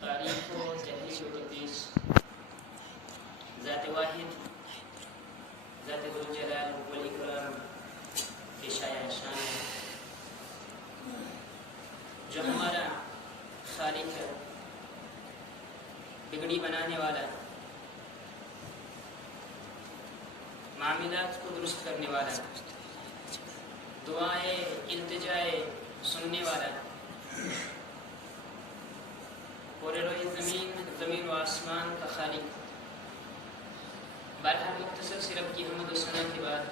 تاریخ و تحریک و تقدیس ذات واحد ذات ذوالجلال والاکرام کے شایع شان ہے، جو ہمارا خالق ہے، بگڑی بنانے والا، معاملات کو درست کرنے والا، دعائیں التجائے سننے والا، پورے روئے زمین و آسمان کا خالق۔ بہرحال مختصر سی رب کی حمد و ثنا کے بعد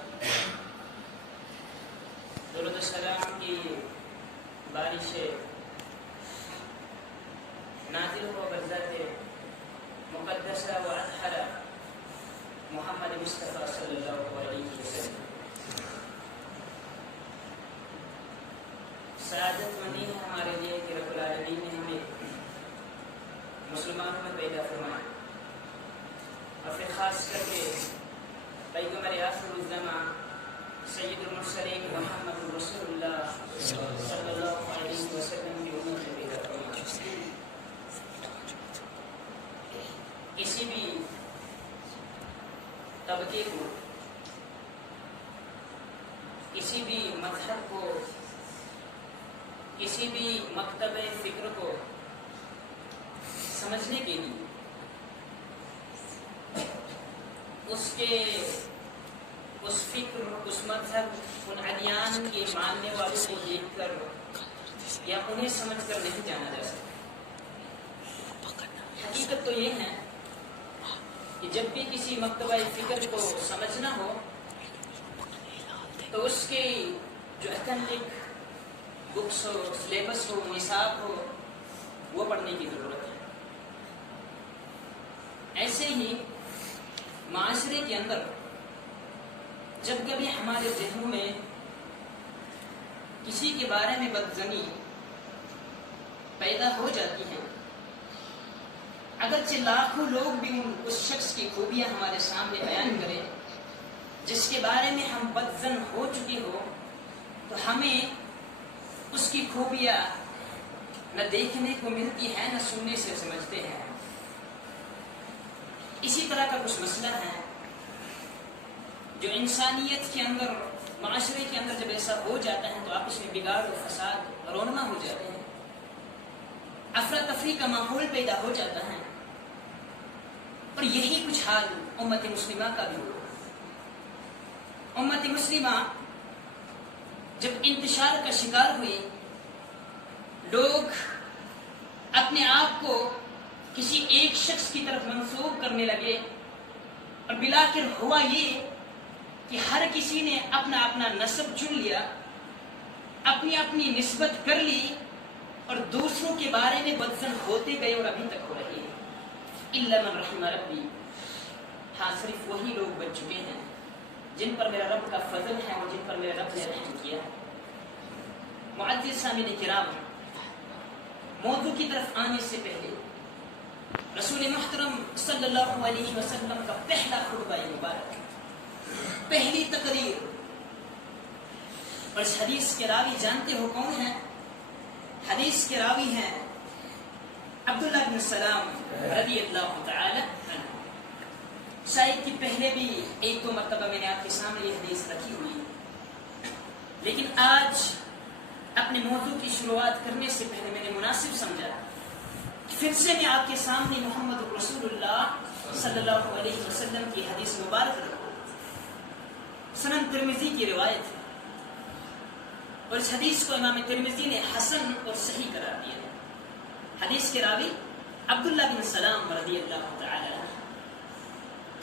درود و سلام کی بارش نازل ہو برذات مقدسہ و اطہرہ محمد مصطفیٰ صلی اللہ علیہ وسلم۔ سعادت مندی ہے ہمارے لیے کہ رب العالمین نے ہمیں مسلمانوں میں پیدا فرمایا، اور پھر خاص کر کے پیغمبر آخر الزمان سید المرسلین محمد رسول اللہ صلی اللہ علیہ وسلم کی امت میں پیدا فرمایا۔ کسی بھی طبقے کو، کسی بھی مذہب کو، کسی بھی مکتب فکر کو سمجھنے کے لیے اس فکر، اس مذہب، ان ادیان کے ماننے والوں کو دیکھ کر یا انہیں سمجھ کر نہیں جانا جا سکتا۔ حقیقت تو یہ ہے کہ جب بھی کسی مکتبہ فکر کو سمجھنا ہو تو اس کے جو اتھینٹک بکس ہو، سلیبس ہو، نصاب ہو، وہ پڑھنے کی ضرورت ہے۔ ایسے ہی معاشرے کے اندر جب کبھی ہمارے ذہنوں میں کسی کے بارے میں بدظنی پیدا ہو جاتی ہے، اگرچہ لاکھوں لوگ بھی اس شخص کی خوبیاں ہمارے سامنے بیان کریں جس کے بارے میں ہم بدظن ہو چکے ہو، تو ہمیں اس کی خوبیاں نہ دیکھنے کو ملتی ہے، نہ سننے سے سمجھتے ہیں۔ اسی طرح کا کچھ مسئلہ ہے جو انسانیت کے اندر، معاشرے کے اندر جب ایسا ہو جاتا ہے تو آپس میں بگاڑ و فساد رونما ہو جاتے ہیں، افراتفری کا ماحول پیدا ہو جاتا ہے، اور یہی کچھ حال امت مسلمہ کا بھی ہو۔ امت مسلمہ جب انتشار کا شکار ہوئی، لوگ اپنے آپ کو کسی ایک شخص کی طرف منسوب کرنے لگے، اور بلاخر ہوا یہ کہ ہر کسی نے اپنا اپنا نسب چن لیا، اپنی اپنی نسبت کر لی، اور دوسروں کے بارے میں بدظن ہوتے گئے اور ابھی تک ہو رہے ہیں۔ الا من رحم ربی، ہاں صرف وہی لوگ بچ چکے ہیں جن پر میرا رب کا فضل ہے اور جن پر میرے رب نے رحم کیا ہے۔ معزز سامعین کرام، موضوع کی طرف آنے سے پہلے رسول محترم صلی اللہ علیہ وسلم کا پہلا خطبہ مبارک، پہلی تقریر، اور اس حدیث کے راوی جانتے ہو کون ہیں؟ حدیث کے راوی ہیں عبداللہ بن سلام رضی اللہ تعالی عنہ۔ شاید کہ پہلے بھی ایک دو مرتبہ میں نے آپ کے سامنے یہ حدیث رکھی ہوئی، لیکن آج اپنے موضوع کی شروعات کرنے سے پہلے میں نے مناسب سمجھا پھر سے میں آپ کے سامنے محمد رسول اللہ صلی اللہ علیہ وسلم کی حدیث مبارک رکھوں۔ سنن ترمذی کی روایت ہے، اور اس حدیث کو امام ترمذی نے حسن اور صحیح قرار دیا ہے۔ حدیث کے راوی عبداللہ بن سلام رضی اللہ تعالی عنہ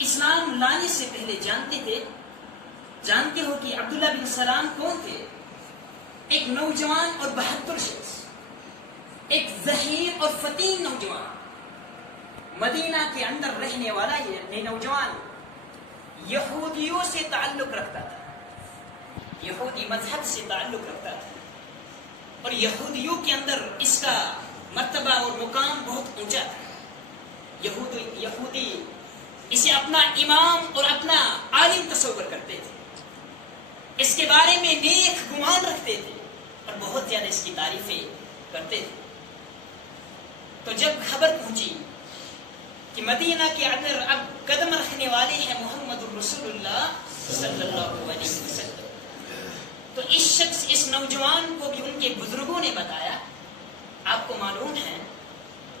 اسلام لانے سے پہلے جانتے ہو کہ عبداللہ بن سلام کون تھے؟ ایک نوجوان اور بہادر شخص، ایک ذہین اور فتین نوجوان، مدینہ کے اندر رہنے والا یہ نوجوان یہودیوں سے تعلق رکھتا تھا، یہودی مذہب سے تعلق رکھتا تھا، اور یہودیوں کے اندر اس کا مرتبہ اور مقام بہت اونچا تھا۔ یہودی اسے اپنا امام اور اپنا عالم تصور کرتے تھے، اس کے بارے میں نیک گمان رکھتے تھے، اور بہت زیادہ اس کی تعریفیں کرتے تھے۔ تو جب خبر پہنچی کہ مدینہ کے اندر اب قدم رکھنے والے ہیں محمد الرسول اللہ صلی اللہ علیہ وسلم، تو اس نوجوان کو بھی ان کے بزرگوں نے بتایا، آپ کو معلوم ہے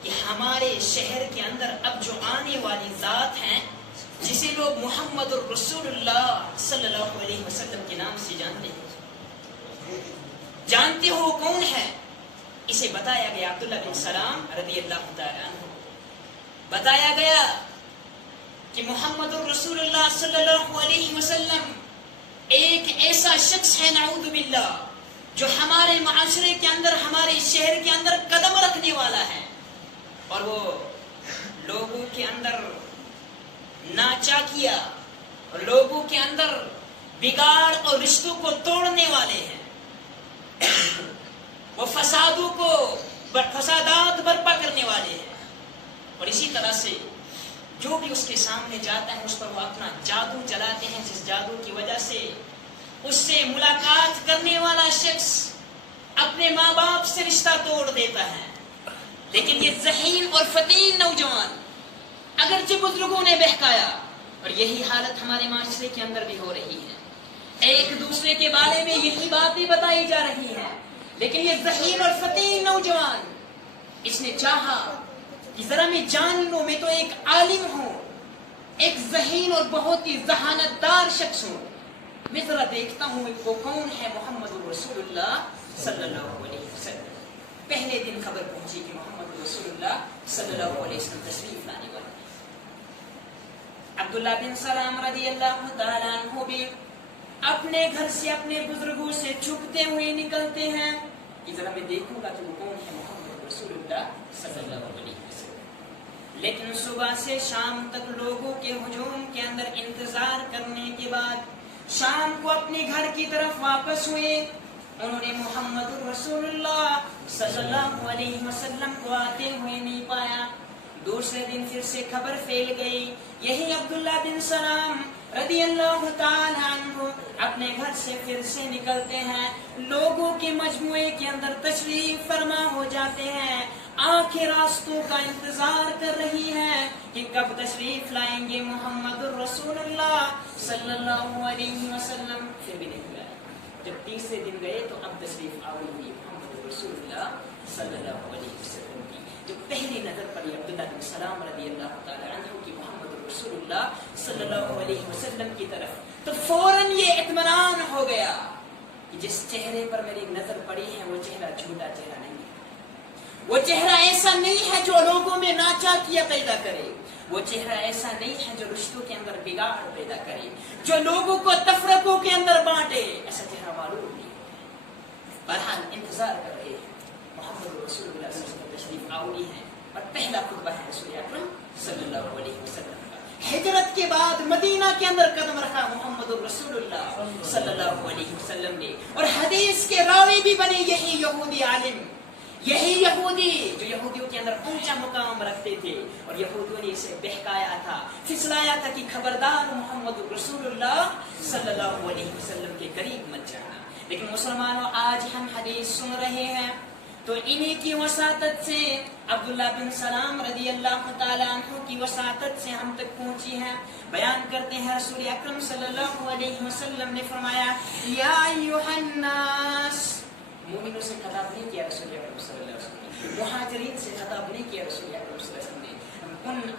کہ ہمارے شہر کے اندر اب جو آنے والی ذات ہیں جسے لوگ محمد الرسول اللہ صلی اللہ علیہ وسلم کے نام سے جانتے ہیں، جانتے ہو کون ہے؟ اسے بتایا گیا عبداللہ بن سلام رضی اللہ تعالیٰ عنہ، بتایا گیا کہ محمد الرسول اللہ صلی اللہ علیہ وسلم ایک ایسا شخص ہے نعوذ باللہ جو ہمارے معاشرے کے اندر، ہمارے شہر کے اندر قدم رکھنے والا ہے، اور وہ لوگوں کے اندر ناچاکیا اور لوگوں کے اندر بگاڑ اور رشتوں کو توڑنے والے ہیں، وہ فسادات برپا کرنے والے ہیں، اور اسی طرح سے جو بھی اس کے سامنے جاتا ہے اس پر وہ اپنا جادو چلاتے ہیں، جس جادو کی وجہ سے اس سے ملاقات کرنے والا شخص اپنے ماں باپ سے رشتہ توڑ دیتا ہے۔ لیکن یہ ذہین اور فتین نوجوان اگرچہ بزرگوں نے بہکایا، اور یہی حالت ہمارے معاشرے کے اندر بھی ہو رہی ہے، ایک دوسرے کے بارے میں یہی باتیں بتائی جا رہی ہیں، لیکن یہ ذہین اور فتین نوجوان اس نے چاہا کہ ذرا میں جان لوں، میں تو ایک عالم ہوں، ایک ذہین اور بہت ہی ذہانت دار شخص ہوں، میں ذرا دیکھتا ہوں وہ کون ہے محمد الرسول اللہ صلی اللہ علیہ وسلم۔ پہلے دن خبر پہنچی کہ محمد رسول اللہ صلی اللہ علیہ وسلم تشریف لانے والے۔ عبداللہ بن سلام رضی اللہ تعالیٰ عنہ بھی اپنے گھر سے اپنے بزرگوں سے چھپتے ہوئے نکلتے ہیں کہ ذرا میں دیکھوں گا کہ وہ کون ہے محمد رسول اللہ صلی اللہ علیہ وسلم۔ لیکن صبح سے شام تک لوگوں کے ہجوم کے اندر انتظار کرنے کے بعد شام کو اپنے گھر کی طرف واپس ہوئے، انہوں نے محمد رسول اللہ صلی اللہ علیہ وسلم کو آتے ہوئے نہیں پایا۔ دوسرے دن پھر سے خبر پھیل گئی، یہی عبداللہ بن سلام رضی اللہ تعالی عنہ اپنے گھر سے پھر سے نکلتے ہیں، لوگوں کے مجموعے کے اندر تشریف فرما ہو جاتے ہیں، آنکھیں راستوں کا انتظار کر رہی ہیں کہ کب تشریف لائیں گے محمد الرسول اللہ صلی اللہ علیہ وسلم، پھر بھی نہیں لائے۔ جب تیسرے دن گئے تو اب تشریف آوری ہوئی محمد رسول اللہ صلی اللہ علیہ وسلم کی، جو پہلی نظر پڑی عبداللہ بن سلام رضی اللہ تعالی عنہ کی محمد رسول اللہ صلی اللہ علیہ وسلم کی طرف، تو فوراً یہ اطمینان ہو گیا کہ جس چہرے پر میری نظر پڑی ہے وہ چہرہ جھوٹا چہرہ نہیں ہے، وہ چہرہ ایسا نہیں ہے جو لوگوں میں ناچاکیاں پیدا کرے، وہ چہرہ ایسا نہیں ہے جو رشتوں کے اندر بگاڑ پیدا کرے، جو لوگوں کو تفرقوں کے اندر بانٹے، ایسا چہرہ معلوم نہیں۔ بہرحال انتظار کر رہے ہیں، محمد رسول اللہ صلی اللہ علیہ وسلم تشریف آوری ہیں، اور پہلا خطبہ ہے رسول اکرم صلی اللہ علیہ وسلم کا۔ ہجرت کے بعد مدینہ کے اندر قدم رکھا محمد رسول اللہ صلی اللہ علیہ وسلم نے، اور حدیث کے راوی بھی بنے یہی یہودی عالم، یہی یہودی جو یہودیوں کے اندر اونچا مقام رکھتے تھے، اور یہودیوں نے اسے بہکایا تھا، پھسلایا تھا کہ خبردار محمد رسول اللہ صلی اللہ علیہ وسلم کے قریب مت جانا۔ لیکن مسلمانوں، آج ہم حدیث سن رہے ہیں تو انہی کی وساطت سے، عبداللہ بن سلام رضی اللہ تعالیٰ عنہ کی وساطت سے ہم تک پہنچی ہے۔ بیان کرتے ہیں رسول اکرم صلی اللہ علیہ وسلم نے فرمایا، یا ایھا الناس، مومنوں سے خطاب نہیں کیا رسول اکرم صلی اللہ علیہ وسلم نے، مہاجرین سے خطاب نہیں کیا رسول اکرم صلی اللہ علیہ وسلم نے،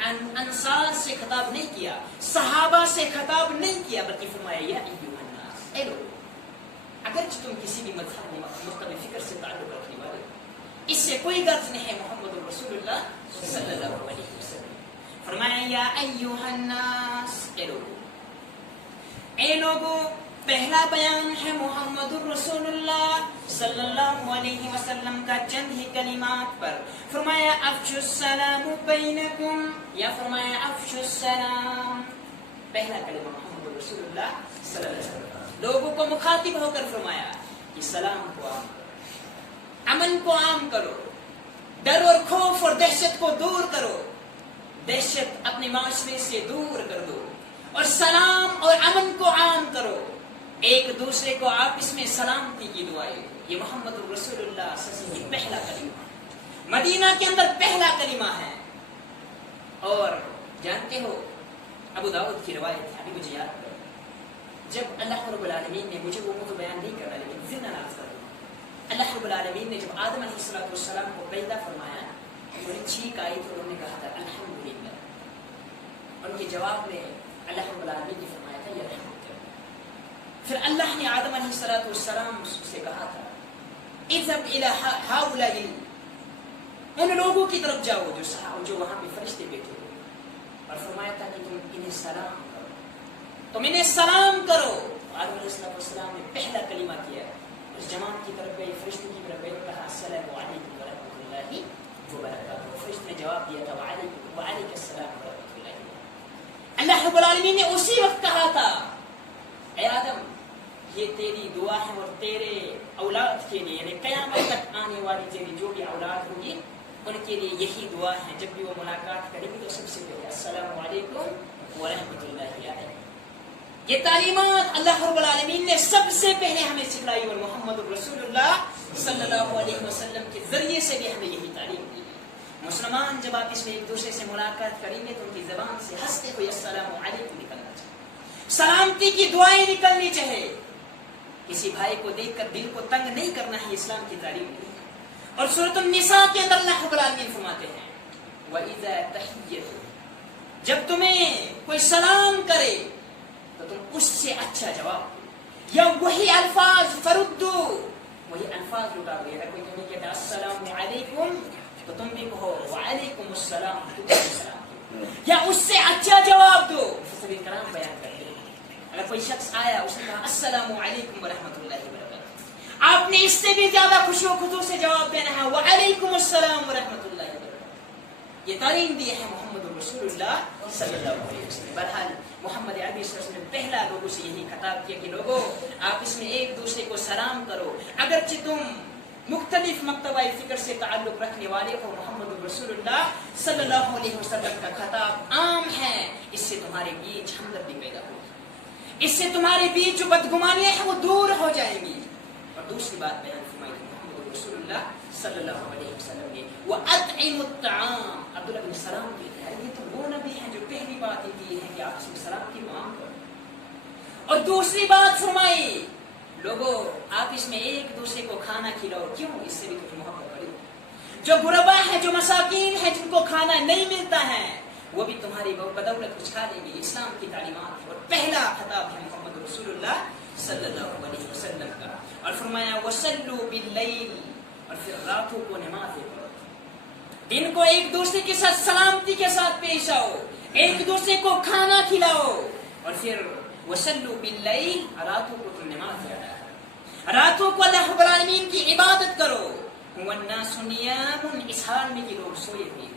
ان انصار سے خطاب نہیں کیا، صحابہ سے خطاب نہیں کیا، بلکہ فرمایا یا ایھا الناس، اے لوگ، اگرچہ تم کسی بھی مذہب مختلف فکر سے تعلق رکھنے والے، اس سے کوئی غرض نہیں ہے محمد رسول اللہ صلی اللہ علیہ وسلم۔ فرمایا یا ایھا الناس، اے لوگو، پہلا بیان ہے محمد رسول اللہ صلی اللہ علیہ وسلم کا چند ہی کلمات پر۔ فرمایا افشوا السلام بینکم، یا فرمایا افشوا السلام، پہلا کلمہ محمد رسول اللہ صلی اللہ علیہ وسلم لوگوں کو مخاطب ہو کر فرمایا کہ سلام کو عام کرو، امن کو عام کرو، ڈر اور خوف اور دہشت کو دور کرو، دہشت اپنے معاشرے سے دور کر دو، اور سلام اور امن کو عام کرو، ایک دوسرے کو آپس میں سلامتی کی دعائیں۔ یہ محمد رسول اللہ صلی اللہ علیہ وسلم پہلا کلمہ۔ مدینہ کے اندر پہلا کلمہ ہے. اور جانتے ہو ابو داؤد کی روایت ہے, ابھی مجھے یاد کرو, جب اللہ رب العالمین نے, مجھے وہ موضوع بیان نہیں کرنا لیکن ضمن عرض کر دوں, اللہ رب العالمین نے جب آدم علیہ السلام کو پیدا فرمایا, انہیں چھینک آئی تو انہوں نے کہا تھا الحمدللہ. ان کے جواب میں اللہ رب العالمین نے فرمایا تھا یرحمک. پھر اللہ نے آدم علیہ السلام سے کہا تھا اذهب الى هؤلاء, ان لوگوں کی طرف جاؤ جو وہاں پہ فرشتے بیٹھے ہوئے, اور فرمایا تھا کہ تم انہیں سلام کرو, تم انہیں سلام کرو. آدم علیہ السلام نے پہلا کلمہ کیا, اس جماعت کی طرف گئے, فرشتوں کی طرف گئے, کہا السلام علیکم ورحمۃ اللہ وبرکاتہ. فرشتے نے جواب دیا تھا وعلیکم السلام ورحمۃ اللہ. اللہ رب العالمین نے اسی وقت کہا تھا اے آدم, یہ تیری دعا ہے اور تیرے اولاد کے لیے, یعنی قیامت تک آنے والی تیری جو بھی اولاد ہوگی ان کے لیے یہی دعا ہے. جب بھی وہ ملاقات کریں گے تو سب سے پہلے السلام علیکم ورحمۃ اللہ علیہ. یہ تعلیمات اللہ رب العالمین نے سب سے پہلے ہمیں سکھلائی, اور محمد رسول اللہ صلی اللہ علیہ وسلم کے ذریعے سے بھی ہمیں یہی تعلیم دی. مسلمان جب آپ اس میں ایک دوسرے سے ملاقات کریں گے تو ان کی زبان سے ہنستے ہوئے السلام علیکم نکلنا چاہیے, سلامتی کی دعائیں نکلنی چاہیے. کسی بھائی کو دیکھ کر دل کو تنگ نہیں کرنا ہے, اسلام کی تعلیم نہیں ہے. اور سورۃ النساء کے اندر اللہ رب العالمین فرماتے ہیں وَإِذَا تَحِيَّتُ, جب تمہیں کوئی سلام کرے تو تم اس سے اچھا جواب دو, یا وہی الفاظ فردو, وہی الفاظ لوٹا دو. اگر کوئی تمہیں کہتا ہے السلام علیکم تو تم بھی کہو وعلیکم السلام, یا اس سے اچھا جواب دو. مفسرین کرام بیان کرتے ہیں اگر کوئی شخص آیا, اس نے کہا السلام علیکم ورحمۃ اللہ وبرکاتہ, آپ نے اس سے بھی زیادہ خوشی و خضوع سے جواب دینا ہے وعلیکم السلام ورحمۃ اللہ وبرکاتہ. یہ تعلیم دی ہے محمد رسول اللہ صلی اللہ علیہ وسلم. بہرحال محمد عربی صلی اللہ علیہ وسلم نے پہلا لوگوں سے یہی خطاب کیا کہ لوگوں آپ اس میں ایک دوسرے کو سلام کرو, اگرچہ تم مختلف مکتبہ فکر سے تعلق رکھنے والے ہو. محمد رسول اللہ صلی اللہ علیہ وسلم کا خطاب عام ہے, اس سے تمہارے بیچ ہمدردی پیدا ہوگی, اس سے تمہارے بیچ جو بدگمانیاں ہیں وہ دور ہو جائیں گی. اور دوسری بات بیان فرمائی کہ محمد رسول اللہ صلی اللہ علیہ وسلم نے وَأَطْعِمُ الطَّعَامَ, عبداللہ بن سلام کہتے ہیں یہ تو وہ نبی ہیں جو پہلی بات یہ کی ہے کہ آپ اس میں سلام کی عام کرو. اور دوسری بات فرمائی لوگوں آپ اس میں ایک دوسرے کو کھانا کھلاؤ, کیوں, اس سے بھی کچھ محبت بڑی. جو غربا ہیں, جو مساکین ہیں, جن کو کھانا نہیں ملتا ہے, وہ بھی تمہاری بدولت کچھ کھا لیں گے. اسلام کی تعلیمات ہے, اور پہلا خطاب ہے محمد رسول اللہ صلی اللہ علیہ وسلم کا. اور فرمایا وَصَلُّوا بِاللَّيْلِ, اور پھر راتوں کو نماز پڑھو, دن کو ایک دوسرے کے ساتھ سلامتی کے ساتھ پیش آؤ, ایک دوسرے کو کھانا کھلاؤ, اور پھر وَصَلُّوا بِاللَّيْلِ, راتوں کو تم نماز پڑھا, راتوں کو اللہ رب العالمین کی عبادت کرو. وَالنَّاسُ نِيَامٌ, اس حال میں کہ لوگ سوئے ہوئے.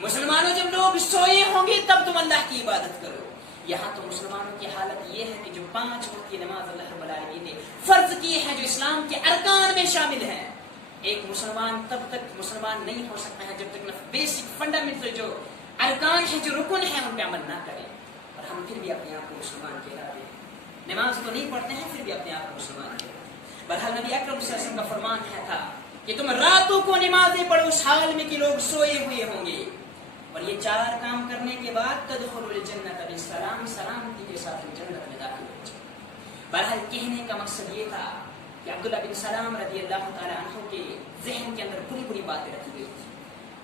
مسلمانوں جب لوگ سوئے ہوں گے تب تم اللہ کی عبادت کرو. یہاں تو مسلمانوں کی حالت یہ ہے کہ جو 5 وقت کی نماز اللہ رب العالمین نے فرض کی ہے, جو اسلام کے ارکان میں شامل ہے, ایک مسلمان تب تک مسلمان نہیں ہو سکتا ہے جب تک بیسک فنڈامنٹل جو ارکان ہیں, جو رکن ہیں, ان پہ عمل نہ کرے. اور ہم پھر بھی اپنے آپ کو مسلمان کہلاتے ہیں, نماز تو نہیں پڑھتے ہیں, پھر بھی اپنے آپ کو مسلمان کہلاتے ہیں. بہرحال نبی اکرم صلی اللہ علیہ وسلم کا فرمان تھا کہ تم راتوں کو نمازیں پڑھو اس حال میں کہ لوگ سوئے ہوئے ہوں گے. اور یہ 4 کام کرنے کے بعد تدخلوا الجنۃ بسلام, سلامتی کے ساتھ جنت میں داخل ہو جائے. بہرحال کہنے کا مقصد یہ تھا کہ عبداللہ بن سلام رضی اللہ تعالیٰ عنہ کے ذہن کے اندر بری بری باتیں رکھی گئی تھی.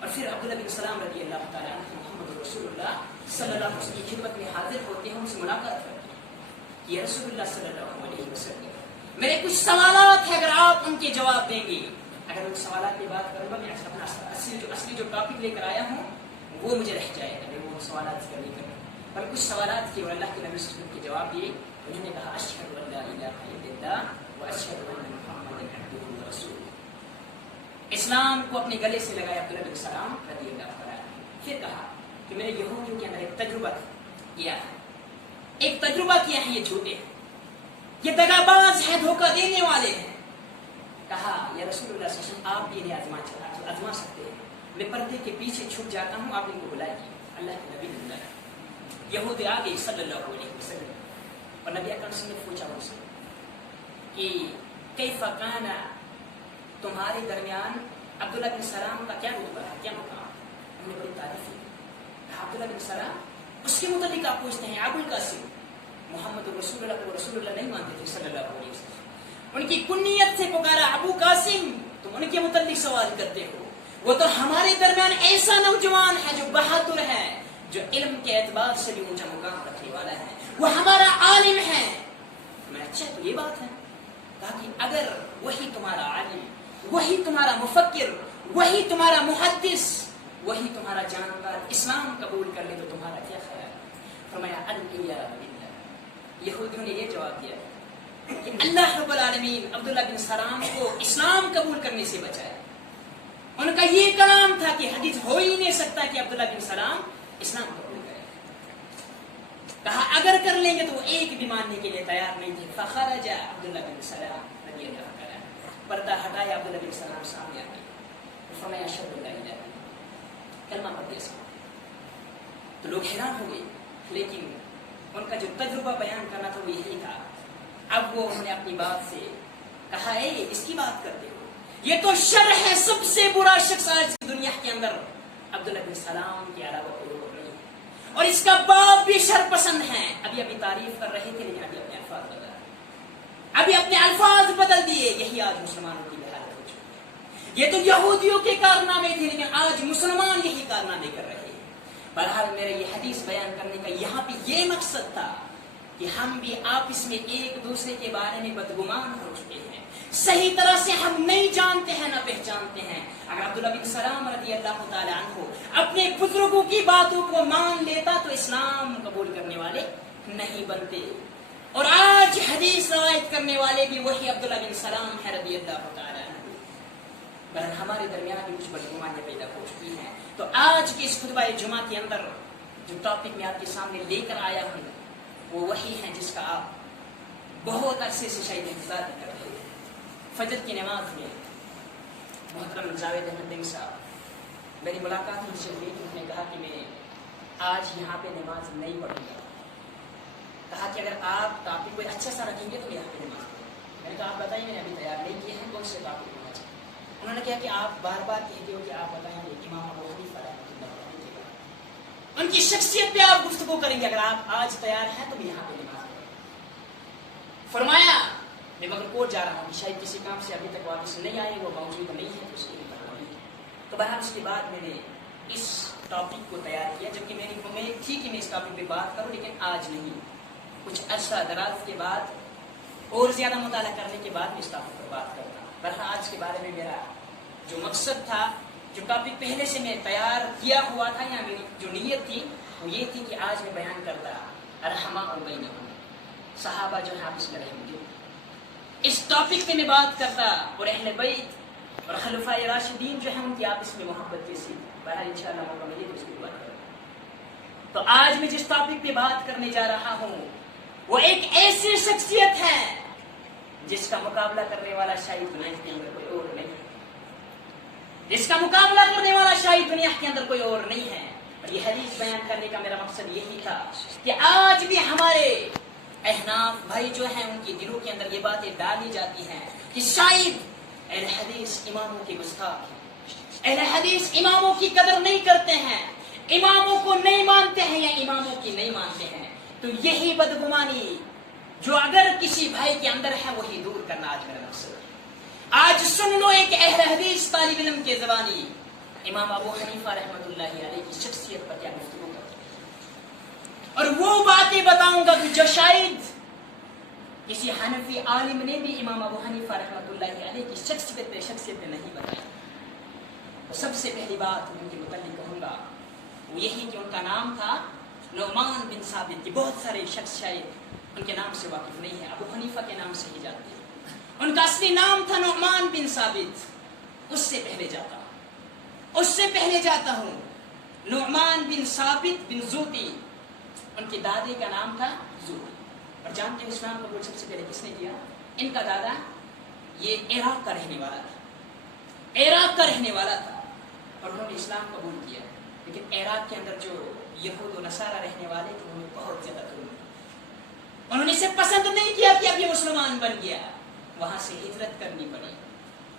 اور پھر عبداللہ بن سلام رضی اللہ تعالیٰ عنہ محمد رسول اللہ صلی اللہ علیہ وسلم کی خدمت میں حاضر ہوتے ہیں, ان سے ملاقات کرتے ہیں کہ یا رسول اللہ صلی اللہ علیہ وسلم میرے کچھ سوالات ہیں, اگر آپ ان کے جواب دیں گے. اگر ان سوالات کی بات کروں گا میں اپنا اصلی جو ٹاپک لے کر آیا ہوں وہ مجھے رہ جائے گا, میں وہ سوالات سے نہیں کروں. پر کچھ سوالات کی اور اللہ کے نبی صلی اللہ علیہ وسلم کے جواب دیے. انہوں نے کہا اشہد ان لا الہ الا اللہ واشہد ان محمد عبدہ ورسولہ. اسلام کو اپنے گلے سے لگایا عبداللہ بن سلام رضی اللہ عنہ. پھر کہا کہ میں نے یہودیوں کے اندر ایک تجربہ کیا ہے, ایک تجربہ کیا ہے, یہ جھوٹے ہیں, یہ دغاباز ہیں, دھوکہ دینے والے ہیں. کہا یا رسول اللہ صلی اللہ علیہ وسلم آپ بھی انہیں آزما سکتے ہیں, میں پردے کے پیچھے چھپ جاتا ہوں, آپ ان کو بلائیے. اللہ کے نبی نے بلایا, یہود آ گئے صلی اللہ علیہ وسلم, اور نبی اکرم صلی اللہ علیہ وسلم نے پوچھا ان سے کہ کیف کان, تمہارے درمیان عبداللہ بن سلام کا کیا رتبہ ہے, کیا مقام؟ ہم نے بڑی تعریف کی. عبداللہ بن سلام, اس کے متعلق آپ پوچھتے ہیں ابو القاسم, محمد رسول اللہ کو رسول اللہ نہیں مانتے تھے صلی اللہ علیہ وسلم, ان کی کنیت سے پکارا ابو قاسم, تم ان کے متعلق سوال کرتے ہو. وہ تو ہمارے درمیان ایسا نوجوان ہے جو بہادر ہے, جو علم کے اعتبار سے بھی اونچا مقام رکھنے والا ہے, وہ ہمارا عالم ہے. میں اچھا تو یہ بات ہے, تاکہ اگر وہی تمہارا عالم, وہی تمہارا مفکر, وہی تمہارا محدث, وہی تمہارا جانکار اسلام قبول کر لے تو تمہارا کیا خیال؟ فرمایا الیا باللہ. یہودیوں نے یہ جواب دیا کہ اللہ رب العالمین عبداللہ بن سلام کو اسلام قبول کرنے سے بچایا. ان کا یہ کلام تھا کہ حدیث ہو ہی نہیں سکتا کہ عبداللہ بن سلام اسلام قبول کرے. کہا اگر کر لیں گے تو وہ ایک بھی ماننے کے لیے تیار نہیں تھے. فخرج عبداللہ بن سلام رضی اللہ عنہ, پردہ ہٹایا, عبداللہ بن سلام سامنے آ گئے. فرمایا اشہد ان لا الہ الا اللہ, کلمہ پڑھ دیا. تو لوگ حیران ہو گئے, لیکن ان کا جو تجربہ بیان کرنا تھا وہ یہی تھا. اب وہ انہوں نے اپنی بات سے کہا ہے اس کی بات کرتے ہو, یہ تو شر ہے, سب سے برا شخص آج دنیا کے اندر عبداللہ بن سلام کے علاوہ کوئی اور نہیں ہے, اور اس کا باپ بھی شر پسند ہے. ابھی تعریف کر رہے تھے لیکن ابھی اپنے الفاظ بدل دیے. یہی آج مسلمانوں کی حالت ہو چکی ہے. یہ تو یہودیوں کے کارنامے تھے, لیکن آج مسلمان یہی کارنامے کر رہے ہیں. بہرحال میرا یہ حدیث بیان کرنے کا یہاں پہ یہ مقصد تھا کہ ہم بھی آپس میں ایک دوسرے کے بارے میں بدگمان ہو چکے ہیں, صحیح طرح سے ہم نہیں جانتے ہیں نہ پہچانتے ہیں. اگر عبداللہ بن سلام رضی اللہ تعالی عنہ اپنے بزرگوں کی باتوں کو مان لیتا تو اسلام قبول کرنے والے نہیں بنتے, اور آج حدیث روایت کرنے والے بھی وہی عبداللہ بن سلام ہے رضی اللہ تعالی عنہ. بہرحال ہمارے درمیان بھی کچھ بدگمانیاں پیدا ہو چکی ہیں. تو آج کے اس خطبہ جمعہ کے اندر جو ٹاپک میں آپ کے سامنے لے کر آیا ہوں وہ وہی ہے جس کا آپ بہت عرصے سے شاید انتظار کر رہے ہیں. فجر کی نماز میں محترم جاوید احمد صاحب میری ملاقات ان سے ہوئی, انہوں نے کہا کہ میں آج یہاں پہ نماز نہیں پڑھوں گا. کہا کہ اگر آپ ٹاپک کوئی اچھا سا رکھیں گے تو یہاں پہ نماز پڑھیں. میں نے کہا آپ بتائیے, میں نے ابھی تیار نہیں کیے ہیں, کون سے ٹاپک ہونا چاہیے. انہوں نے کہا کہ آپ بار بار کہتے ہو کہ آپ بتائیں گے امام ابو حنیفہ رحمۃ اللہ علیہ, ان کی شخصیت پہ آپ گفتگو کریں گے. اگر آپ آج تیار ہیں تو یہاں پہ نماز پڑھیں. فرمایا میں مگر کوٹ جا رہا ہوں, شاید کسی کام سے ابھی تک واپس نہیں آئے, وہ موجود نہیں ہے, تو اس کے لیے تو بہرحال اس کے بعد میں نے اس ٹاپک کو تیار کیا, جبکہ میری امید تھی کہ میں اس ٹاپک پہ بات کروں, لیکن آج نہیں, کچھ عرصہ دراز کے بعد اور زیادہ مطالعہ کرنے کے بعد میں اس ٹاپک پر بات کرتا ہوں. بہرحال آج کے بارے میں میرا جو مقصد تھا, جو ٹاپک پہلے سے میں تیار کیا ہوا تھا یا میری جو نیت تھی وہ یہ تھی کہ آج میں بیان کرتا الرحماء بینہم, صحابہ جو ہیں آپس میں رحم. اس ٹاپک پہ میں بات کرتا اور اہل بیت اور خلفائے راشدین جو ہیں ان کی آپس میں محبت کیسی. بہرحال انشاءاللہ موقع ملے تو اس کی بات کروں. تو آج میں جس ٹاپک پہ بات کرنے جا رہا ہوں وہ ایک ایسی شخصیت ہے جس کا مقابلہ کرنے والا شاید دنیا کے اندر کوئی اور نہیں ہے, جس کا مقابلہ کرنے والا شاید دنیا کے اندر کوئی اور نہیں ہے. اور یہ حدیث بیان کرنے کا میرا مقصد یہی تھا کہ آج بھی ہمارے احناف بھائی جو ہیں ان کی دلوں کے اندر یہ باتیں ڈالی جاتی ہیں کہ شاید اہل حدیث اماموں کے گستاخ ہیں, اہل حدیث اماموں کی قدر نہیں کرتے ہیں, اماموں کو نہیں مانتے ہیں یا اماموں کی نہیں مانتے ہیں. تو یہی بدگمانی جو اگر کسی بھائی کے اندر ہے وہی دور کرنا آج میرا مقصد ہے. آج سن لو ایک اہل حدیث طالب علم کے زبانی امام ابو حنیفہ رحمۃ اللہ علیہ کی شخصیت پر کیا گفتگو کرتے ہیں, اور وہ باتیں بتاؤں گا جو شاید کسی حنفی عالم نے بھی امام ابو حنیفہ رحمۃ اللہ علیہ کی شخصیت نہیں بتائی. سب سے پہلی بات ان کے متعلق کہوں گا وہ یہی کہ ان کا نام تھا نعمان بن ثابت. کی بہت سارے شخص شاید ان کے نام سے واقف نہیں ہے, ابو حنیفہ کے نام سے ہی جانتے ہیں. ان کا اصلی نام تھا نعمان بن ثابت. اس سے پہلے جاتا ہوں نعمان بن ثابت بن زوتی. ان کے دادے کا نام تھا زوتی. اور جانتے ہیں اسلام قبول سب سے پہلے کس نے کیا؟ ان کا دادا یہ عراق کا رہنے والا تھا, اور انہوں نے اسلام قبول کیا. لیکن عراق کے اندر جو یہود و نصارہ رہنے والے تھے انہوں نے بہت زیادہ ظلم کیا. انہوں نے اسے پسند نہیں کیا کہ اب یہ مسلمان بن گیا, وہاں سے ہجرت کرنی پڑی.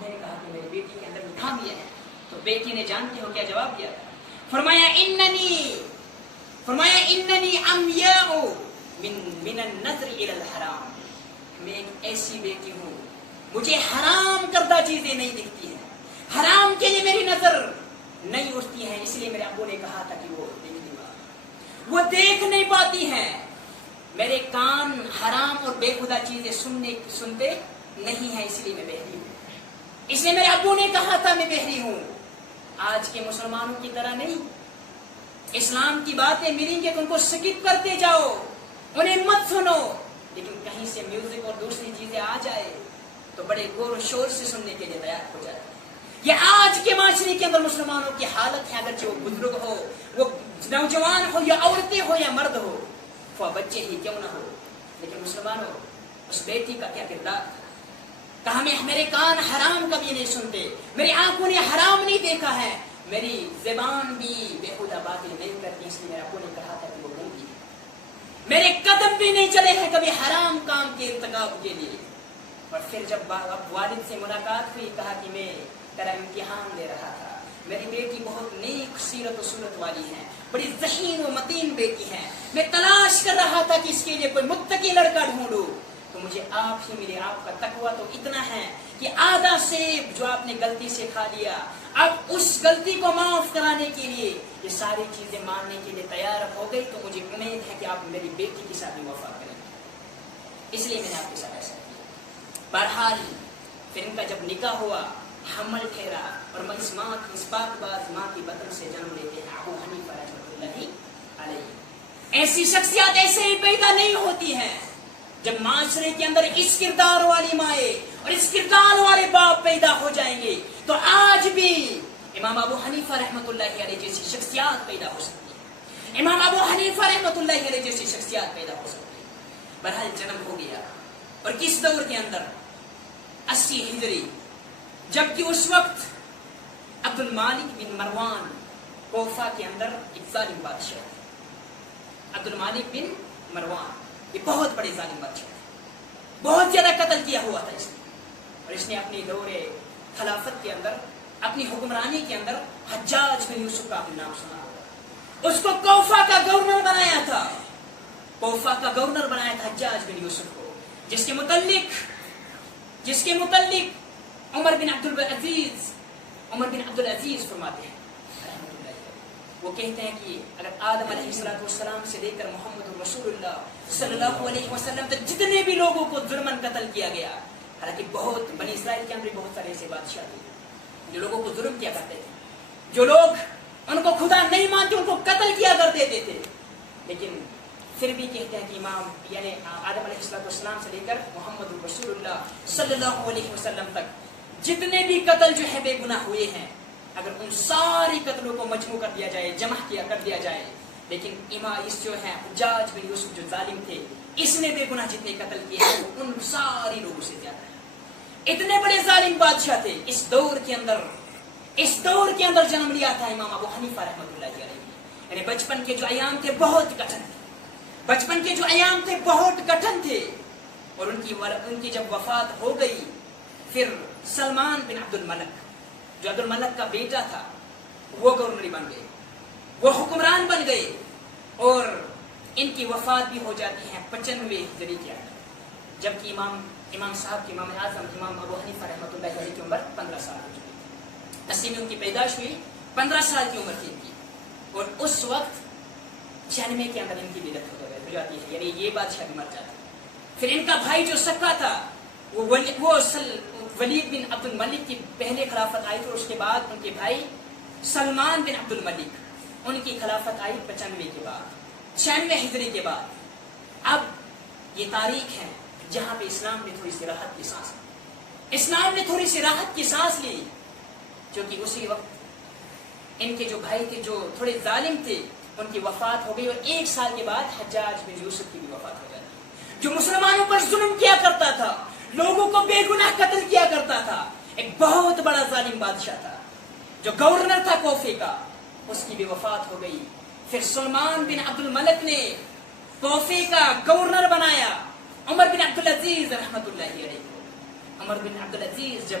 میں نے کہا کہ میری بیٹی کے اندر نکاح بھی ہے. تو بیٹی نے جانتے ہو کیا جواب دیا تھا؟ فرمایا اننی امیاء من النظر الى الحرام. میں ایک ایسی بیٹی ہوں مجھے حرام کردہ چیزیں نہیں دکھتی ہیں, حرام کے لیے میری نظر نہیں اٹھتی ہے. اس لیے میرے ابو نے کہا تھا کہ وہ دیکھ نہیں پاتی ہیں. میرے کان حرام اور بے خدا چیزیں سنتے نہیں ہیں, اس لیے میں بہری ہوں. اس لیے میرے ابو نے کہا تھا میں بہری ہوں. آج کے مسلمانوں کی طرح نہیں, اسلام کی باتیں ملیں گے تو ان کو سکپ کرتے جاؤ, انہیں مت سنو. لیکن کہیں سے میوزک اور دوسری چیزیں آ جائے تو بڑے غور و شور سے سننے کے لیے تیار ہو جائے. یہ آج کے معاشرے کے اندر مسلمانوں کی حالت ہے. اگرچہ وہ بزرگ ہو, وہ نوجوان ہو, یا عورتیں ہو, یا مرد ہو, وہ بچے ہی کیوں نہ ہو, لیکن مسلمانوں اس بیٹی کا کیا کردار. کہا میرے کان حرام کبھی نہیں سنتے, میری آنکھوں نے حرام نہیں دیکھا ہے, میری زبان بھی بےخدا باتیں نہیں کرتی. اس لیے میرے ابو نے کہا تھا کہ وہ گندی ہے. میرے قدم بھی نہیں چلے ہیں کبھی حرام کام کے ارتکاب کے لیے. اور پھر جب والد سے ملاقات ہوئی, کہا کہ میں تیرا امتحان دے رہا تھا. میری بیٹی بہت نیک سیرت و صورت والی ہے, بڑی ذہین و متین بیٹی ہے. میں تلاش کر رہا تھا کہ اس کے لیے کوئی متقی لڑکا ڈھونڈوں, تو مجھے آپ ہی ملے. آپ کا تقویٰ تو اتنا ہے کہ آدھا سیب جو آپ نے غلطی سے کھا لیا, اب اس غلطی کو معاف کرانے کے لیے یہ ساری چیزیں ماننے کے لیے تیار ہو گئی. تو مجھے امید ہے کہ آپ میری بیٹی کے ساتھ بھی وفا کریں گے, اس لیے میں نے آپ کے ساتھ ایسا کیا. بہرحال پھر ان کا جب نکاح ہوا, حمل ٹھہرا, اور اس ماں کی اس پاک باز ماں کی بطن سے جنم لیتے ہیں ابو حنیفہ رحمۃ اللہ علیہ. ایسی شخصیات ایسے ہی پیدا نہیں ہوتی ہیں. جب معاشرے کے اندر اس کردار والی مائیں اور اس کردار والے باپ پیدا ہو جائیں گے تو آج بھی امام ابو حنیفہ رحمۃ اللہ علیہ جیسی شخصیات پیدا ہو سکتی ہیں. امام ابو حنیفہ رحمۃ اللہ علیہ جیسی شخصیات پیدا ہو سکتی ہیں. بہرحال جنم ہو گیا, اور کس دور کے اندر 80 ہجری, جبکہ اس وقت عبد المالک بن مروان کوفہ کے اندر ایک ظالم بادشاہ تھے. عبد المالک بن مروان یہ بہت بڑے ظالم بادشاہ تھے, بہت زیادہ قتل کیا ہوا تھا اس نے. اور اس نے اپنی دور خلافت کے اندر, اپنی حکمرانی کے اندر حجاج بن یوسف کا اپنا نام سنا ہوگا. اس کو کوفہ کا گورنر بنایا تھا, کوفہ کا گورنر بنایا تھا حجاج بن یوسف کو, جس کے متعلق عمر بن عبد العزیز فرماتے ہیں. وہ کہتے ہیں کہ اگر آدم علیہ السلام سے لے کر محمد رسول اللہ صلی اللہ علیہ وسلم تک جتنے بھی لوگوں کو ظلماً قتل کیا گیا, حالانکہ بہت بنی اسرائیل کے اندر بہت سارے ایسے بادشاہ تھے جو لوگوں کو ظلم کیا کرتے تھے, جو لوگ ان کو خدا نہیں مانتے ان کو قتل کیا کر دیتے تھے. لیکن پھر بھی کہتے ہیں کہ امام یعنی آدم علیہ السلام سے لے کر محمد رسول اللہ صلی اللہ علیہ وسلم تک جتنے بھی قتل جو ہے بے گناہ ہوئے ہیں, اگر ان ساری قتلوں کو مجموع کر دیا جائے, جمع کر دیا جائے, لیکن امام اس جو ہے حجاج بن یوسف جو ظالم تھے, اس نے بے گناہ جتنے قتل کیے ہیں وہ ان ساری لوگوں سے زیادہ ہے. اتنے بڑے ظالم بادشاہ تھے. اس دور کے اندر جنم لیا تھا امام ابو حنیفہ رحمۃ اللہ علیہ. یعنی بچپن کے جو ایام تھے بہت کٹھن تھے, اور ان کی جب وفات ہو گئی, پھر سلمان بن عبد الملک جو عبد الملک کا بیٹا تھا وہ گورنر بن گئے, وہ حکمران بن گئے, اور ان کی وفات بھی ہو جاتی ہے 95 ہجری کے اندر, جبکہ امام صاحب کے امام اعظم امام ابو حنیفہ رحمۃ اللہ علیہ کی عمر 15 سال ہو چکی تھی. 80 میں ان کی پیدائش ہوئی, 15 سال کی عمر تھی ان کی, اور اس وقت 96 کے اندر ان کی بدعت ہو جاتی ہے, یعنی یہ بادشاہ بھی مر جاتا ہے. پھر ان کا بھائی جو سکا تھا وہ ولید بن عبد الملک کی پہلے خلافت آئی تھی, اور اس کے بعد ان کے بھائی سلمان بن عبد الملک ان کی خلافت آئی 95 کے بعد, 96 ہجری کے بعد. اب یہ تاریخ ہے جہاں پہ اسلام نے تھوڑی سی راحت کی سانس لی, کیونکہ اسی وقت ان کے جو بھائی تھے جو تھوڑے ظالم تھے ان کی وفات ہو گئی, اور 1 سال کے بعد حجاج بن یوسف کی بھی وفات ہو جاتی, جو مسلمانوں پر ظلم کیا کرتا تھا, لوگوں کو بے گناہ قتل کیا کرتا تھا, ایک بہت بڑا ظالم بادشاہ تھا جو گورنر تھا کوفے کا, اس کی بھی وفات ہو گئی. پھر سلمان بن عبد الملک نے کوفے کا گورنر بنایا عمر بن عبد العزیز رحمۃ اللہ علیہ کو. عمر بن عبد العزیز جب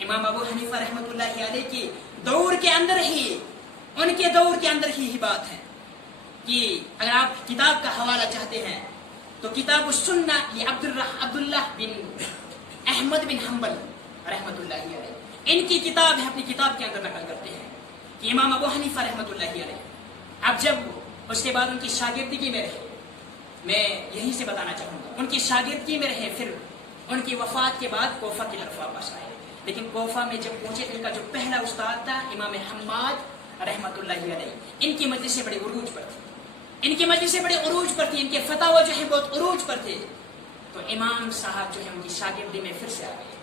امام ابو حنیفہ رحمۃ اللہ علیہ کے دور کے اندر ہی، ان کے دور کے اندر ہی بات ہے کہ اگر آپ کتاب کا حوالہ چاہتے ہیں تو کتاب السنہ یہ عبداللہ بن احمد بن حنبل رحمۃ اللہ علیہ ان کی کتاب ہے، اپنی کتاب کے اندر نقل کرتے ہیں کہ امام ابو حنیفہ رحمۃ اللہ علیہ اب جب اس کے بعد ان کی شاگردگی میں رہے، میں یہیں سے بتانا چاہوں گا، ان کی شاگردگی میں رہے، پھر ان کی وفات کے بعد کوفہ کے طرف واپس آئے، لیکن کوفہ میں جب پہنچے ان کا جو پہلا استاد تھا امام حماد رحمۃ اللہ علیہ، ان کی مجلسیں بڑے عروج پر تھی، ان کی مجلسیں بڑے عروج پر تھی، ان کے فتاوی جو ہے بہت عروج پر تھے، تو امام صاحب جو ہے ان کی شاگردی میں پھر سے آ گئے۔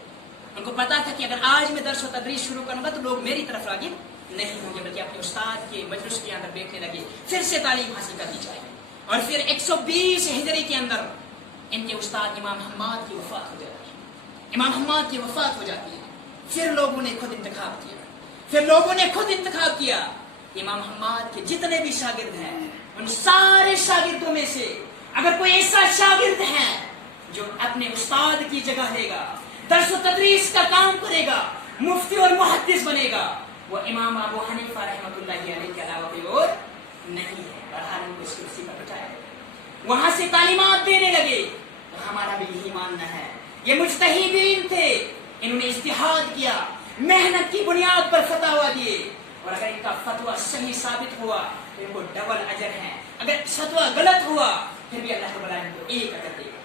ان کو پتا تھا کہ اگر آج میں درس و تدریس شروع کروں گا تو لوگ میری طرف راغب نہیں ہوں گے، بلکہ اپنے استاد کے مجلس کے اندر بیٹھنے لگے، پھر سے تعلیم حاصل کرنی چاہیے۔ اور پھر 120 ہجری کے اندر ان کے استاد امام حماد کی وفات ہو جاتی ہے، امام حماد کی وفات ہو جاتی ہے۔ پھر لوگوں نے خود انتخاب کیا، پھر لوگوں نے خود انتخاب کیا امام حماد کے جتنے بھی شاگرد ہیں ان سارے شاگردوں میں سے اگر کوئی ایسا شاگرد ہے جو اپنے استاد کی جگہ لے گا، درس و تدریس کا کام کرے گا، مفتی اور محدث بنے گا، وہ امام ابو حنیفہ رحمۃ اللہ علیہ کے علاوہ کوئی اور نہیں ہے۔ بہرحال ان کو اس کرسی پر بٹھایا، وہاں سے تعلیمات دینے لگے۔ تو ہمارا بھی یہی ماننا ہے، یہ مجتہدین تھے، انہوں نے اجتہاد کیا، محنت کی بنیاد پر فتاوی دیے، اور اگر ان کا فتویٰ صحیح ثابت ہوا تو ان کو ڈبل اجر ہے، اگر فتویٰ غلط ہوا پھر بھی اللہ رب العالمین کو ایک اجر دے گا،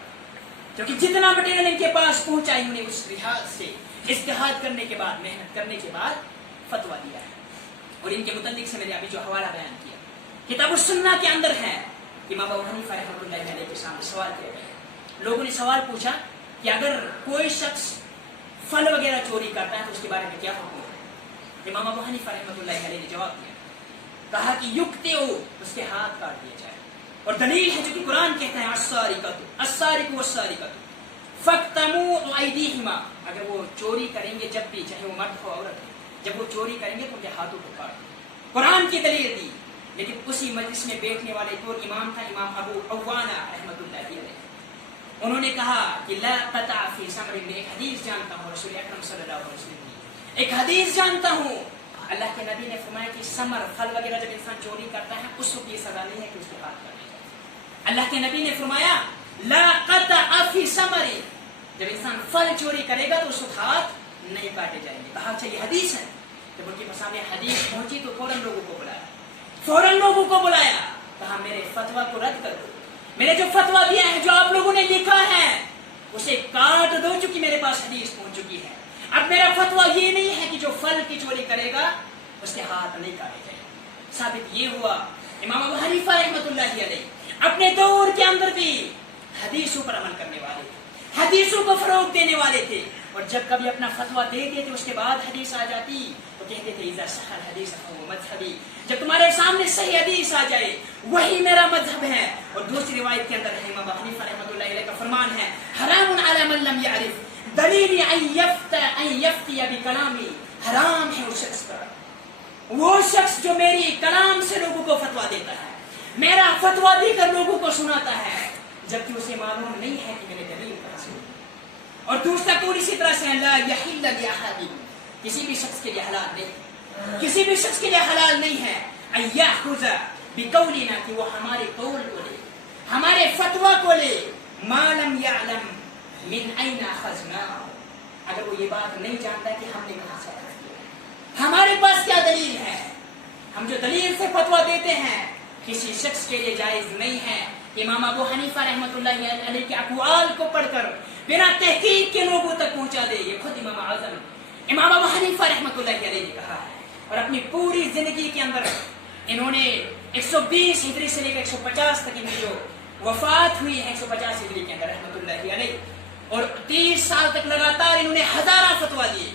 کیونکہ جتنا مٹیریل ان کے پاس پہنچا انہوں نے اس لحاظ سے اجتہاد کرنے کے بعد، محنت کرنے کے بعد فتویٰ دیا ہے۔ اور ان کے متعلق سے میں نے ابھی جو حوالہ بیان کیا کتاب السنہ کے اندر ہے، امام ابو حنیفہ رحمۃ اللہ علیہ کے سامنے سوال کیا گیا، لوگوں نے سوال پوچھا کہ اگر کوئی شخص پھل وغیرہ چوری کرتا ہے تو اس کے بارے میں کیا حکم ہے؟ امام ابو حنیفہ رحمۃ اللہ علیہ نے جواب دیا، کہا کہ یقطع، اس کے ہاتھ کاٹ دیا جائے، اور دلیل ہے جو کہ قرآن کہتا ہے السارق والسارقۃ فاقطعوا ایدیہما، اگر وہ چوری کریں گے جب بھی، چاہے وہ مرد ہو عورت ہو، جب وہ چوری کریں گے تو ان کے ہاتھوں کو کاٹ دو، قرآن کی دلیل دی۔ لیکن اسی مجلس میں بیٹھنے والے ایک اور امام تھا، امام ابو عوانہ رحمۃ اللہ علیہ، انہوں نے کہا کہ لا قطع فی ثمر، میں ایک حدیث جانتا ہوں رسول اکرم صلی اللہ علیہ وسلم کی ایک حدیث جانتا ہوں، اللہ کے نبی نے فرمایا کہ ثمر، پھل وغیرہ جب انسان چوری کرتا ہے اس کو یہ سزا نہیں ہے کہ اس کے ہاتھ کاٹے جائے۔ اللہ کے نبی نے فرمایا لا قطع فی ثمر، جب انسان پھل چوری کرے گا تو اس کو ہاتھ نہیں کاٹے جائیں گے۔ کہا اچھا یہ حدیث ہے، جب ان کے سامنے حدیث پہنچی تو فوراً لوگوں کو بلایا، کہا میرے فتویٰ کو رد کر دو، میں نے جو فتویٰ دیا ہے، جو آپ لوگوں نے لکھا ہے اسے کاٹ دو، چونکہ میرے پاس حدیث پہنچ چکی ہے۔ اب میرا فتویٰ یہ نہیں ہے کہ جو پھل کی چوری کرے گا اس کے ہاتھ نہیں کاٹے جائیں۔ ثابت یہ ہوا امام ابو حنیفہ رحمۃ اللہ علیہ اپنے دور کے اندر بھی حدیثوں پر عمل کرنے والے تھے، حدیثوں کو فروغ دینے والے تھے، اور جب کبھی اپنا فتویٰ دیتے تھے اس کے بعد حدیث آ جاتی تو کہتے تھے اذا صح الحدیث فهو مذهبی، جب تمہارے سامنے صحیح حدیث آ جائے وہی میرا مذہب ہے۔ اور دوسری روایت کے اندر ہے امام ابو حنیفہ رحمۃ اللہ علیہ کا فرمان ہے حرام علی من لم یعرف دلیل ان یفتی بکلامی، حرام ہے اس شخص پر، وہ شخص جو میری کلام سے لوگوں کو فتویٰ دیتا ہے، میرا فتویٰ دے کر لوگوں کو سناتا ہے، جبکہ اسے معلوم نہیں ہے کہ میں نے دلیل کہاں سے۔ اور دوسرا قول اسی طرح سے لا یحل لاحد، کسی بھی شخص کے لیے حلال نہیں، کسی بھی شخص کے لیے حلال نہیں ہے ان یاخذ بقولنا، کہ وہ ہمارے قول کو لے، ہمارے فتویٰ کو لے، ما لم یعلم من این اخذنا، اگر وہ یہ بات نہیں جانتا کہ ہم نے کہاں سے اخذ کیا، ہمارے پاس کیا دلیل ہے۔ ہم جو دلیل سے فتویٰ دیتے ہیں کسی شخص کے لیے جائز نہیں ہے کہ امام ابو حنیفہ رحمۃ اللہ علیہ کے اقوال کو پڑھ کر بنا تحقیق کے لوگوں تک پہنچا دے۔ یہ خود امام اعظم امام ابو حنیفہ رحمۃ اللہ علیہ نے کہا ہے، اور اپنی پوری زندگی کے اندر انہوں نے 120 ہجری سے لے کر 150 تک ان کی جو وفات ہوئی ہے 150 ہجری کے اندر رحمۃ اللہ علیہ، اور 30 سال تک لگاتار انہوں نے ہزارہ فتویٰ دیے،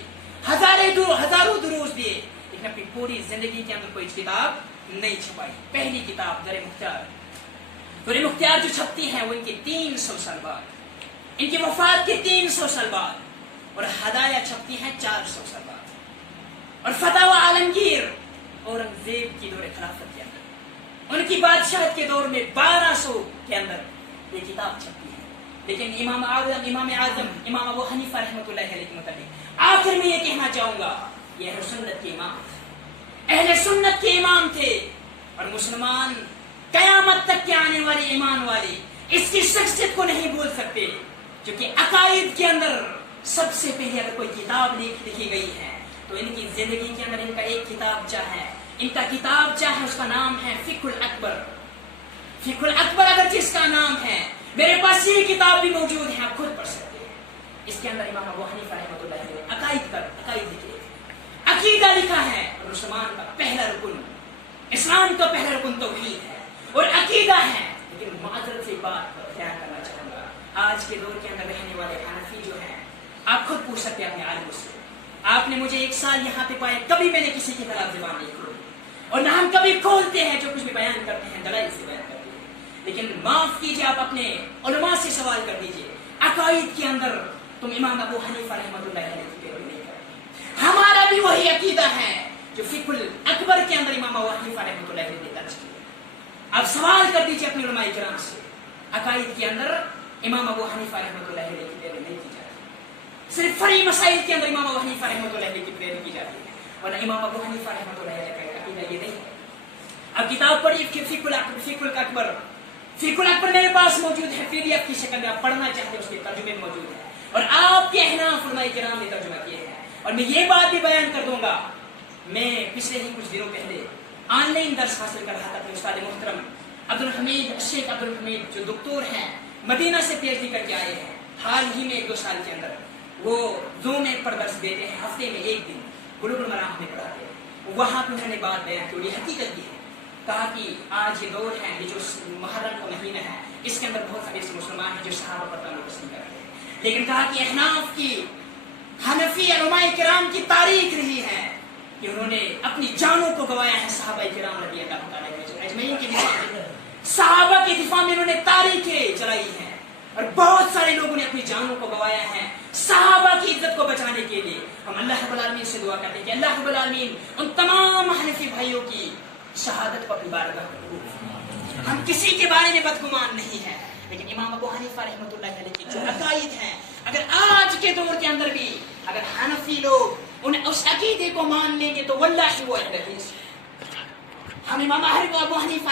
ہزاروں دروس دیے، لیکن اپنی پوری زندگی کے اندر کوئی کتاب نہیں چھپائی۔ پہلی کتاب در مختار جو چھپتی ہے وہ ان کے 300 سال بعد، ان کی وفات کے 300 سال بعد، اور ہدایہ چھپتی ہے 400 سال بعد، اور فتاوی عالمگیر اورنگزیب کی دور خلافت کے اندر، ان کی بادشاہت کے دور میں 1200 کے اندر یہ کتاب چھپتی ہے۔ لیکن امام ابو حنیفہ رحمۃ اللہ علیہ کے متعلق آخر میں یہ کہنا چاہوں گا، یہ اہل سنت کے امام تھے، اہل سنت کے امام تھے، اور مسلمان قیامت تک کے آنے والے ایمان والے اس کی شخصیت کو نہیں بھول سکتے، کیونکہ عقائد کے اندر سب سے پہلے اگر کوئی کتاب لکھی گئی ہے تو ان کی زندگی کے اندر ان کا ایک کتابچہ ہے، ان کا کتابچہ ہے، اس کا نام ہے فقہ الاکبر۔ فقہ الاکبر اگر جس کا نام ہے، میرے پاس یہ کتاب بھی موجود ہے، آپ خود پڑھ سکتے ہیں۔ اس کے اندر امام ابو حنیفہ رحمۃ اللہ علیہ عقائد لکھے ہیں، عقیدہ لکھا ہے، اور مسلمان کا پہلا رکن، اسلام کا پہلا رکن توحید ہے اور عقیدہ ہے۔ لیکن معذرت سے بات بیان کرنا چاہوں گا، آج کے دور کے اندر رہنے والے حنفی جو ہیں، آپ خود پوچھ سکتے ہیں اپنے عالموں سے، آپ نے مجھے 1 سال یہاں پہ پایا، کبھی میں نے کسی کے خلاف زبان نہیں کھولی، اور نہ ہم کبھی کھولتے ہیں، جو کچھ بھی بیان کرتے ہیں دلائل سے بیان کرتے ہیں۔ لیکن معاف کیجیے، آپ اپنے علماء سے سوال کر دیجیے، عقائد کے اندر تم امام ابو حنیفہ رحمۃ اللہ علیہ کی پیروی نہیں کرتے۔ ہمارا بھی وہی عقیدہ ہے جو فقہ الاکبر کے اندر امام ابو حنیفہ رحمۃ اللہ علیہ نے درج کیا۔ آپ سوال کر دیجیے اپنے علماء کرام سے، عقائد کے اندر امام ابو حنیفہ رحمۃ اللہ علیہ کی پیروی نہیں کی جاتی، صرف فرعی مسائل کے اندر امام ابو حنیفہ رحمۃ اللہ علیہ کی پیروی کی جاتی ہے، ورنہ امام ابو حنیفہ رحمۃ اللہ علیہ کا عقیدہ یہ نہیں ہے۔ اب کتاب پڑھیے فقہ الاکبر، فقہ الاکبر میرے پاس موجود ہے، PDF کی شکل میں، آپ پڑھنا چاہتے ہیں اس کے ترجمے میں موجود ہے، اور آپ کے احناف علماء کرام نے ترجمہ کیے ہیں۔ اور میں یہ بات بھی بیان کر دوں گا، میں پچھلے ہی کچھ دنوں پہلے آن لائن درس حاصل کر رہا تھا اپنے استاد محترم شیخ عبد الحمید، جو دکتور ہیں، مدینہ سے PhD کر کے آئے ہیں، حال ہی میں 1-2 سال کے اندر وہ زوم ایپ پر درس دیتے ہیں، ہفتے میں 1 دن بلوغ المرام میں پڑھاتے ہیں۔ وہاں پہ انہوں نے بات بیان کی، یہ حقیقت بھی ہے، کہا کہ آج یہ دور ہے، یہ جو محرم کا مہینہ ہے، اس کے اندر بہت سارے ایسے مسلمان ہیں جو صحابہ پر تعلق پسند کرتے ہیں، لیکن کہا کہ احناف کی، حنفی علماء کرام کی تاریخ رہی ہے کہ انہوں نے اپنی جانوں کو گوایا ہے صحابہ کرام رضی اللہ تعالیٰ اجمعین کے دفاع میں، صحابہ کے دفاع میں انہوں نے تاریخیں چلائی ہیں، اور بہت سارے لوگوں نے اپنی جانوں کو گوایا ہے صحابہ کی عزت کو بچانے کے لیے۔ ہم اللہ رب العالمین سے دعا کرتے ہیں کہ اللہ رب العالمین ان تمام حنفی بھائیوں کی شہادت کو اپنی بارگاہ میں قبول فرمائے۔ ہم کسی کے بارے میں بدگمان نہیں ہے، لیکن امام ابو حنیفہ رحمۃ اللہ علیہ کی جو عقائد ہیں، اگر آج کے دور کے اندر بھی اگر حنفی لوگ اس عقیدے کو مان لیں گے تو واللہ وہ اہل حدیث۔ ہم امام ابو حنیفہ